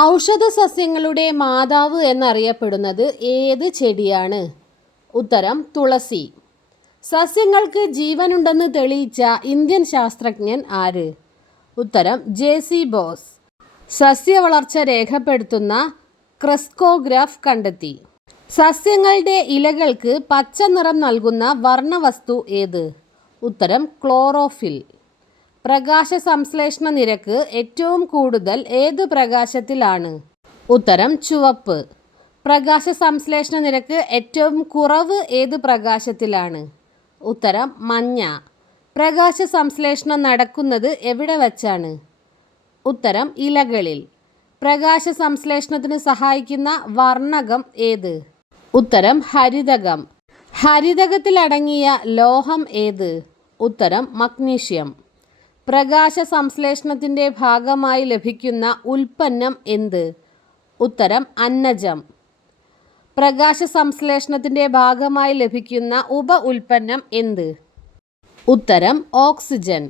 ഔഷധ സസ്യങ്ങളുടെ മാതാവ് എന്നറിയപ്പെടുന്നത് ഏത് ചെടിയാണ്? ഉത്തരം തുളസി. സസ്യങ്ങൾക്ക് ജീവനുണ്ടെന്ന് തെളിയിച്ച ഇന്ത്യൻ ശാസ്ത്രജ്ഞൻ ആര്? ഉത്തരം ജെ.സി. ബോസ്. സസ്യവളർച്ച രേഖപ്പെടുത്തുന്ന ക്രെസ്കോഗ്രാഫ് കണ്ടെത്തി. സസ്യങ്ങളുടെ ഇലകൾക്ക് പച്ച നിറം നൽകുന്ന വർണ്ണവസ്തു ഏത്? ഉത്തരം ക്ലോറോഫിൽ. പ്രകാശ സംശ്ലേഷണ നിരക്ക് ഏറ്റവും കൂടുതൽ ഏത് പ്രകാശത്തിലാണ്? ഉത്തരം ചുവപ്പ്. പ്രകാശ സംശ്ലേഷണ നിരക്ക് ഏറ്റവും കുറവ് ഏത് പ്രകാശത്തിലാണ്? ഉത്തരം മഞ്ഞ. പ്രകാശ സംശ്ലേഷണം നടക്കുന്നത് എവിടെ വച്ചാണ്? ഉത്തരം ഇലകളിൽ. പ്രകാശ സംശ്ലേഷണത്തിന് സഹായിക്കുന്ന വർണ്ണകം ഏത്? ഉത്തരം ഹരിതകം. ഹരിതകത്തിലടങ്ങിയ ലോഹം ഏത്? ഉത്തരം മഗ്നീഷ്യം. പ്രകാശ സംശ്ലേഷണത്തിൻ്റെ ഭാഗമായി ലഭിക്കുന്ന ഉൽപ്പന്നം എന്ത്? ഉത്തരം അന്നജം. പ്രകാശ സംശ്ലേഷണത്തിൻ്റെ ഭാഗമായി ലഭിക്കുന്ന ഉപ ഉൽപ്പന്നം എന്ത്? ഉത്തരം ഓക്സിജൻ.